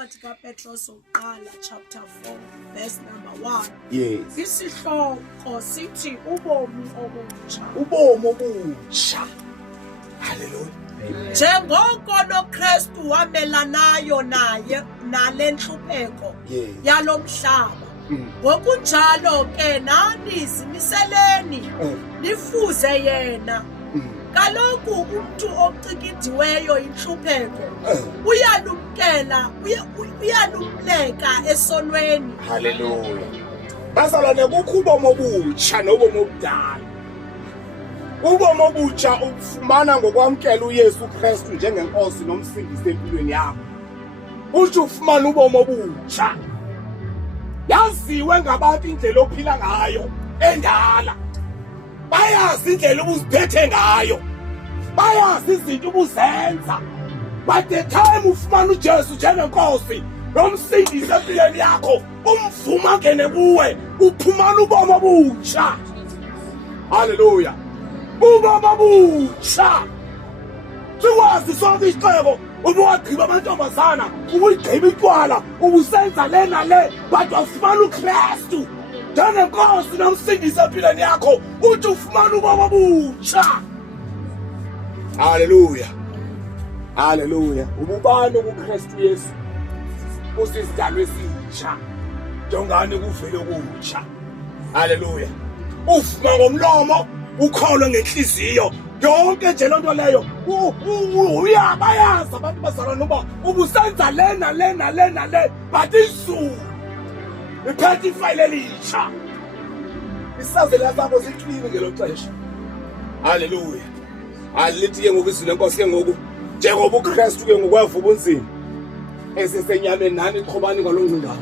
kwincwadi kaPetros oqala chapter 4 verse number 1. Yes. Isihloko sithi ubomi obutsha. Ubomi obutsha. Hallelujah. Njengoko noKristu wamelanayo naye nale nhlupheko yalo mhlaba. Ngokunjalo ke nani zimiseleni nifuze yena. Kaloku umuntu ocikidiweyo inhlupheko uyalumleka esonweni. Hallelujah. Bazalwane kukho ubomi obutsha nobomi obudala. Ubomi obutsha ufumana ngokwamkela uYesu Kristu njengenkosi nomsindisi empilweni yakho. Uthi ufumana ubomi obutsha. Yaziwe ngabantu indlela ophila ngayo endala. Bayazi indlela ubuziphethe ngayo. Bayazi izinto ubuzenza. But the time ufumana uJesu njengenkosi nomsindisi empilweni yakho, umvuma ngene kuwe, uphumana ubomi obutsha. Hallelujah. Ubomi obutsha. Sikwazi sonke isixeko ubuwagqiba amantombazana, ubuyigqiba itywala, ubusenza le nale, but wafumana uKristu njengenkosi nomsindisi empilweni yakho, uthi ufumana ubomi obutsha. Hallelujah. Hallelujah. Ububani kuKristu Yesu usisidalwa esitsha. Jongani kuvele okutsha. Hallelujah. Ufuma ngomlomo, ukholwe ngenhliziyo. Yonke nje lonto leyo uyabayazi abantu bazalwane uba ubusenza lena le, but izulu iphethe ifayile elitsha. Isazela zakho ziklini ngelo xesha. Hallelujah. Alithi ke ngoku izwi lenkosi ke ngoku njengoba uKristu ke ngokweva ubunzima esesenyameni nani iqhobani ngaloo ndawo.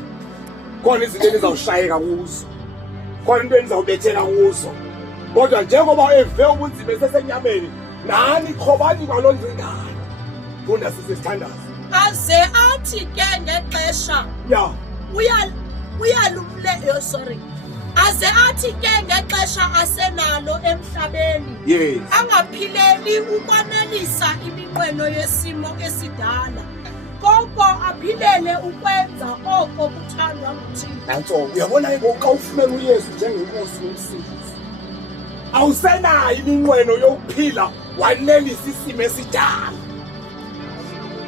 Khona izinto enizawushayeka kuzo. Khona into enizawubetheka kuzo. Kodwa njengoba eve ubunzima esesenyameni nani iqhobani ngaloo ndawo. Funda sisithandaza. Aze athi ke ngexesha. Yeah. Aze athi ke ngexesha asenalo emhlabeni. Yes. Angaphileli ukwanelisa iminqweno yesimo esidala. Koko aphilele ukwenza oko kuthandwa nguThixo. Nanso uyabona ngoku ufumene uYesu njengenkosi nomsindisi. Awusenayo iminqweno yokuphila wanelisa isimo esidala.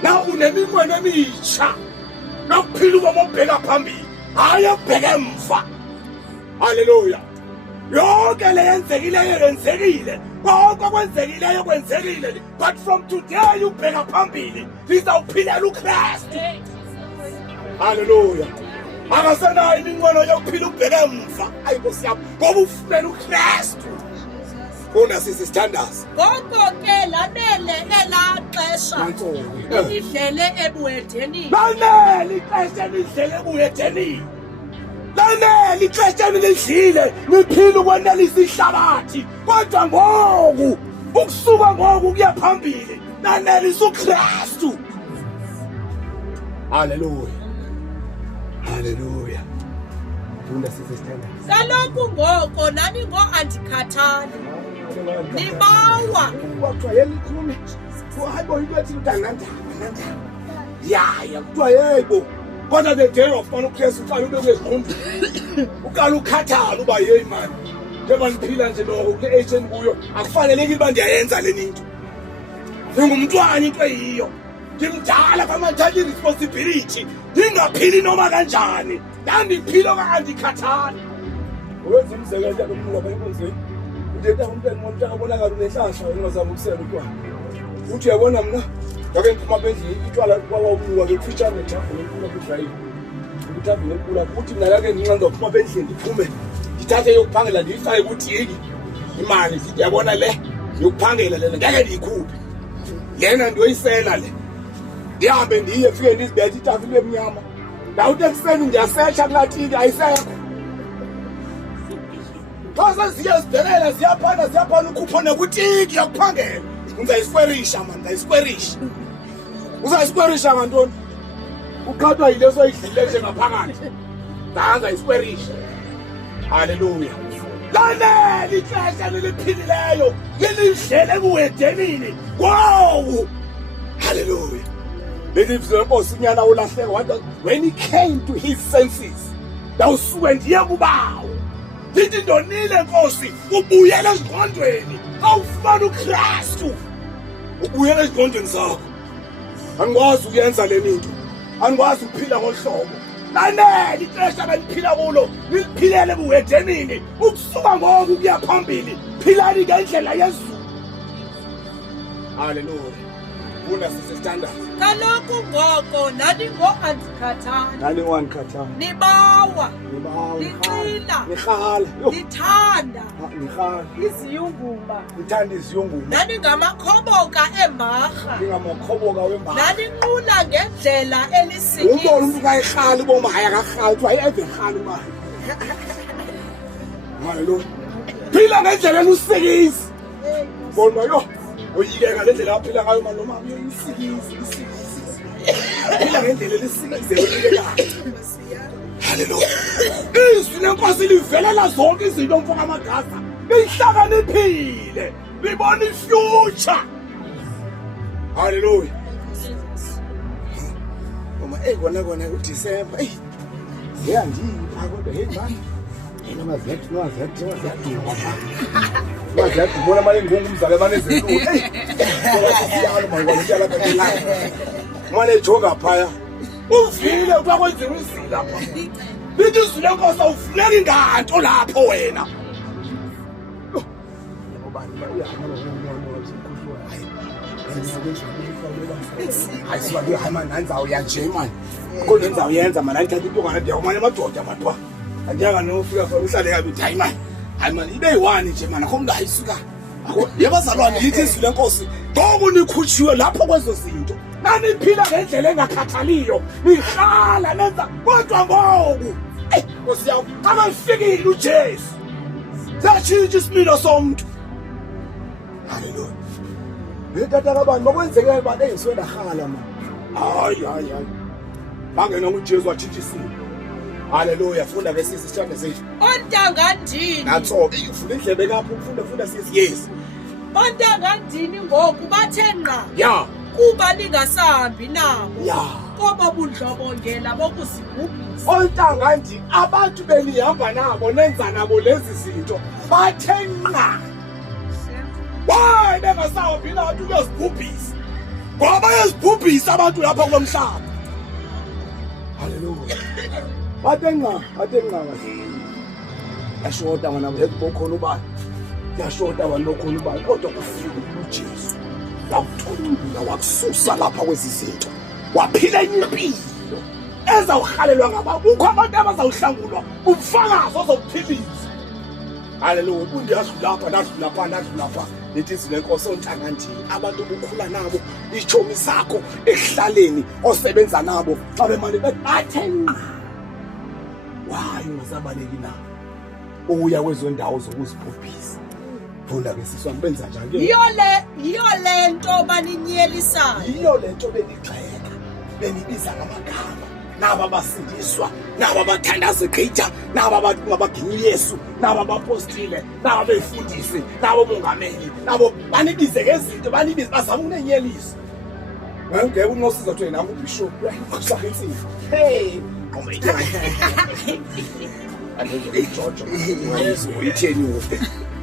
Na uneminqweno emitsha. Nokuphila ubomi obheka phambili, hayi obheka emva. Hallelujah. Yonke le yenzekile. Konke kwenzekile. But from today ubheka phambili, lizawuphilela uKristu. Hallelujah. Akasenayo iminqweno yokuphila ubheka emva. Hayi Nkosi yami, ngoba ufumene uKristu. Funda sisithandaza. Ngoko ke lanele elaa xesha lidlele ebuhedeni. Lanele ixesha lidlele ebuhedeni. Lanele ixesha lidlile liphila ukwenelisa ihlabathi. Kodwa ngoku ukusuka ngoku kuya phambili lanelisa uKristu. Hallelujah. Hallelujah. Funda sisithandaza. Kaloku ngoko nani andikhathali. Nibawa Kuthiwa yelikhumi. Hayibo into ethi udangandaba. Yaya kuthiwa yebo. Kodwa the day of uKristu uqala ube kweziqhundulu. Uqala ukhathala uba hey man. Njengoba niphila nje lokho kule age kuyo akufanelekile uba ndiyayenza le ninto. Ngingumntwana into eyiyo. Ngimdala kwamathatha iresponsibility. Ngingaphili noma kanjani. Ndandiphila angandikhathali. Wenza umzekelo lomuntu lapha enkonzweni. Ndetha umntwana umuntu akabonakala unehlahla engazama ukusela utwana. Uthi uyabona mina ngake ngiphuma bendlini itwala kwawabuka ke kufitshane nejafo lenkulu kudrive. Ukuthatha lenkulu ukuthi mina lake nginqanza ukuphuma bendlini ngiphume. Ngithathe yokuphangela ndiyifake ukuthi imali ngithi yabona le yokuphangela lena ngeke ndiyikhuphe. Lena ndiyoyisela le. Ndihambe ndiye fike ndizibethe itafile emnyama. Ndawuthi ekuseni ndiyasearcha kulatiki ayisekho. Xa ziyazibhelela ziyaphana ukhupho nekutiki yakuphangela. Uzayiswerisha ngantoni? Uqhathwa yileso idlile nje ngaphakathi. Danza iswerisha. Hallelujah. Lanele ixesha leliphilileyo, lelidlele ebuhedenini. Wow! Hallelujah. Leli izwi lenkosi unyana ulahleka when he came to his senses. Dawusuke ndiye kubawo. Lithi ndonile Nkosi ubuyele ezingqondweni. Awufana uKristu. Ubuyele ezingqondweni zakho. Angikwazi ukuyenza le minto. Angikwazi ukuphila ngohlobo. Nanele ixesha beniphila kulo liphilele buwedenini ukusuka ngoku kuya phambili philani ngendlela yezulu. Hallelujah. Una sisithandaza. Kaloku ngoko nani ngo-andikhathani. Nani wandikhathani. Nibawa. Nibawa. Nicila. Nirhala. Nithanda. Nirhala. Iziyunguma. Nithanda iziyunguma. Nani ngamakhoboka emarha. Ningamakhoboka wembaha. Nani nqula ngendlela elisikisa. Umbona umuntu kayirhala uboma ayakarhala kuthiwa eve rhala umayo. Hallelujah. Phila ngendlela elusikisi. Bona yo. Uyiyeka le ndlela aphila ngayo manje noma uyisikisi. Phila ngendlela elisikise uyiyekayo. Hallelujah. Izwi lenkosi livelela zonke izinto mfoka amagaza. Lihlakaniphile. Libona ifuture. Hallelujah. Uma kona uDisemba. Ngiyandipha kodwa hey man. Noma zethu bona manje ngumzale banezintulu. Siyalo manje njalo phela. Manje ejoga phaya. Uvile kwakwenziwa izwi lapha. Lithi izwi lenkosi awufuneki inganto lapho wena. Ayisibabe hama nanzawo yanje man. Kodwa nenzawo yenza man ayithatha into kana ndiya umanye amadoda matwa. Andiyanga nofika for uhlale kabi hayi man. Hayi man ibe yi1 nje man akho mntu ayisuka. Akho yebazalwane lithi izwi lenkosi ngoku nikhutshiwe lapho kwezo zinto. Naniphila ngendlela engakhathaliyo. Nihlala nenza kodwa ngoku. Nkosi yawo akafikile uJesu. Satshintsha isimilo somuntu. Hallelujah. Betata kabantu bakwenzeke bane engiswenda hala man. Hayi. Bangena uJesu watshintsha isimo. Hallelujah. Funda ke sisi sithande zethu. Ontanga ndini. Natso ufuna indlebe kapho ufunda sisi yes. Ontanga ndini ngoku bathe nqa. Yeah. Kuba ningasahambi nabo. Yeah. Kobo bundlobongela bokuzigubhisa. Ontanga ndini abantu benihamba nabo nenza nabo lezi zinto bathe nqa. Why bengasahambi nabantu kuyozigubhisa? Ngoba yazigubhisa abantu lapha komhlaba. Hallelujah. Atenga. Yashoda ngana bokhona ubani. Yashoda abantu bokhona ubani kodwa kufika uJesu. Wakuthola wakususa lapha kwezizinto. Waphila impilo. Ezawuhalelwa ngabantu. Ukho abantu abazawuhlangulwa ubufakazi ozokuphilisa. Hallelujah. Undiyazulapha. Lithi izwi lenkosi ontanga nje abantu obukhula nabo ichomi sakho ehlaleni osebenza nabo xa bemali bethathenqa. Why ungasabaleki na? Uya kwezo ndawo zokuzibhubhisa. Funda ke siswa benza njani ke? Iyo lento baninyelisayo. Iyo lento benigxeka. Benibiza ngamagama. Naba basindiswa, naba bathandaza eGqitha, naba bantu ngabaginyi Yesu, naba bapostile, naba befundisi, naba mongameli, nabo banibize ngezinto, banibize bazama ukunenyelisa. Ngeke unosiza ukuthi nami ubishop uyakusakhentsini. Hey, ngomeyitha. Andike iJojo. Uyitheni ngoba?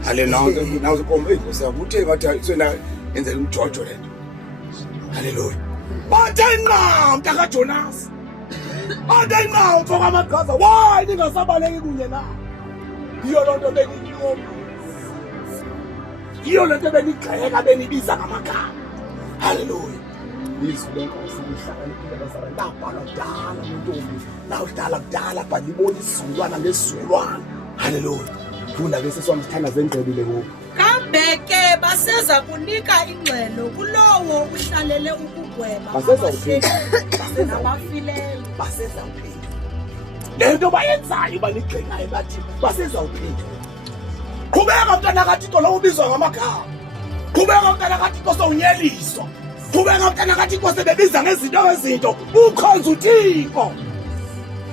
Hallelujah. Nazo kombe inkosi yakuthe bathi sena enzela umJojo lento. Hallelujah. Bathenqa mntaka Jonas. Adenqa mfoka amagaza why ningasabaleki kunye na? Iyo lonto beninyoma. Iyo lonto benigxeka benibiza ngamagama. Hallelujah. Izwi lenkosi lihlakaniphile bazalwane labhala kudala nontombi. Kudala balibona isizulwana ngesizulwana. Hallelujah. Funda ke sesona sithanda zengcebile ngoku. Kambe ke baseza kunika ingxelo kulowo uhlalele ukugweba. Nabafileyo. Basezawuphinda. Lento bayenzayo banigxekayo bathi basezawuphinda. Qhubeka mntana kaThixo lo ubizwa ngamagama. Qhubeka mntana kaThixo sowunyeliswa. Qhubeka mntana kaThixo sebebiza ngezinto ukhonza uThixo.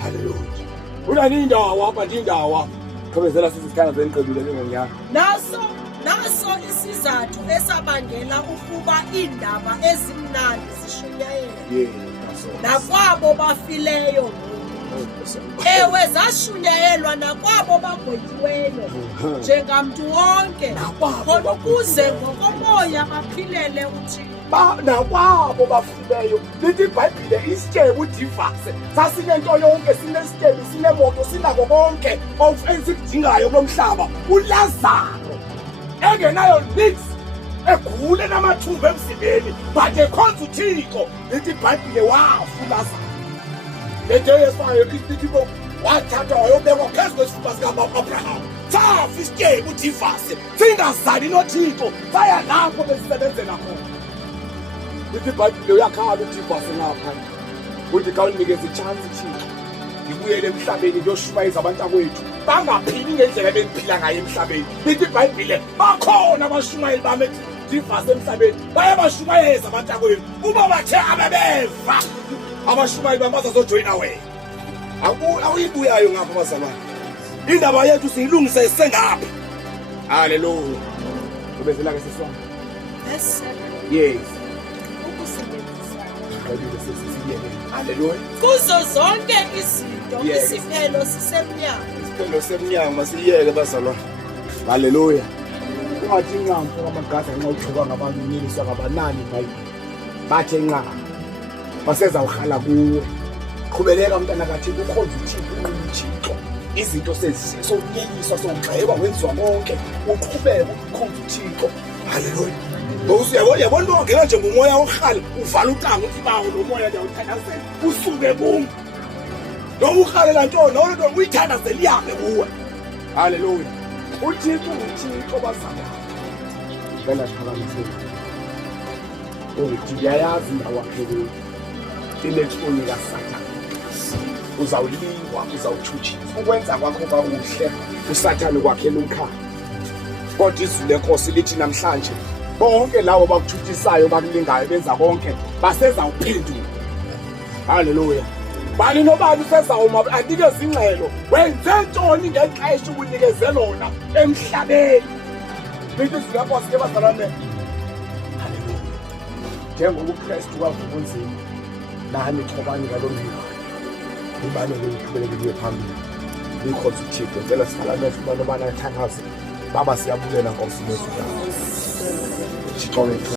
Hallelujah. Unani indawo apha ndindawo. Qhubezela sisi sikhana zengqebile njengonyaka. Naso naso isizathu esabangela ukuba iindaba ezimnandi zishunyayelwe nakwabo bafileyo. Ewe zashunyayelwa nakwabo bagwetyiweyo njengamntu wonke, khona ukuze ngokomoya baphilele uThixo. Nakwabo bafileyo, lithi iBhayibhile isityebu udivase. Sasinento yonke, sinesityebu, sinemoto, sinako konke esikudingayo kulo mhlaba. uLazaro engenayo nix, egule namathumba emzimbeni, but ekhonza uThixo. Lithi iBhayibhile wafa uLazaro. Le nto yesayo lithi wathathwa wayobekwa phezu kwesifuba sikaAbraham. Safa isityebu udivase, singazali noThixo, saya lapho besisebenzela khona. Lithi iBhayibhile uyakhala uDivase ngapha, uthi kawunikeze ichansi Thixo, ngibuyele emhlabeni ngiyoshumayeza abantakwethu bangaphili ngendlela bengiphila ngayo emhlabeni. Lithi iBhayibhile bakhona abashumayeli bami Divase emhlabeni, bayabashumayeza abantakwethu. Uma bathe abebeva abashumayeli bami bazazojoyina wena. Awuyibuyayo ngapha bazalwane, indaba yethu siyilungise sengapha. Haleluya. Ubezela-ke siswami. Verse 7. Yes. Haleluya. Kuzo zonke izinto isiphelo sisemnyango. Isiphelo semnyango masiyeke bazalwane. Haleluya. Ungathi nqampo amagada nxa uxhekwa ngabantu unikiswa ngabanani eBhayibhile. Bathe nqa baseza uhala kuwe. Qhubeleka mntana kaThixo, ukhonza uThixo. Izinto sezisonyekiswa sogxekwa wenziwa konke. Uqhubeke ukhonza uThixo. Haleluya. Uyabona into ongena nje ngomoya wokuhala, uvala uqanga uthi bawo lo moya ndiyawuthandazela usuke kuwo. Noma uhalela ntoni, noma nto uyithandazela ihambe kuwe. Haleluya. uThixo bazalwane. Ngicela siphakamiseni. Uthi ndiyayazi indawo yakhe ilethoni kaSathane. Uzawulingwa, uzawuthutshisa. Ukwenza kwakho kakuhle uSathane kwakhela umkhala. Kodwa izwi lenkosi lithi namhlanje bonke lawo bakuthuthisayo bakulingayo benza konke basezawuphendula. Haleluya. Bani nobani usezawuma anikeze ingxelo, wenze ntoni ngexesha ukunikeze lona emhlabeni. Lithi izwi lenkosi ke bazalwane. Haleluya. Njengoba uKristu wavuka unzima, nani xhobani ngalo mlilo. Ibani ngikuqhubeleke kuye phambili. Likhonza uThixo. Ngicela sihlala nofuna abantu abanathandaza. Baba siyabulela Nkosi yethu. Thixo wethu.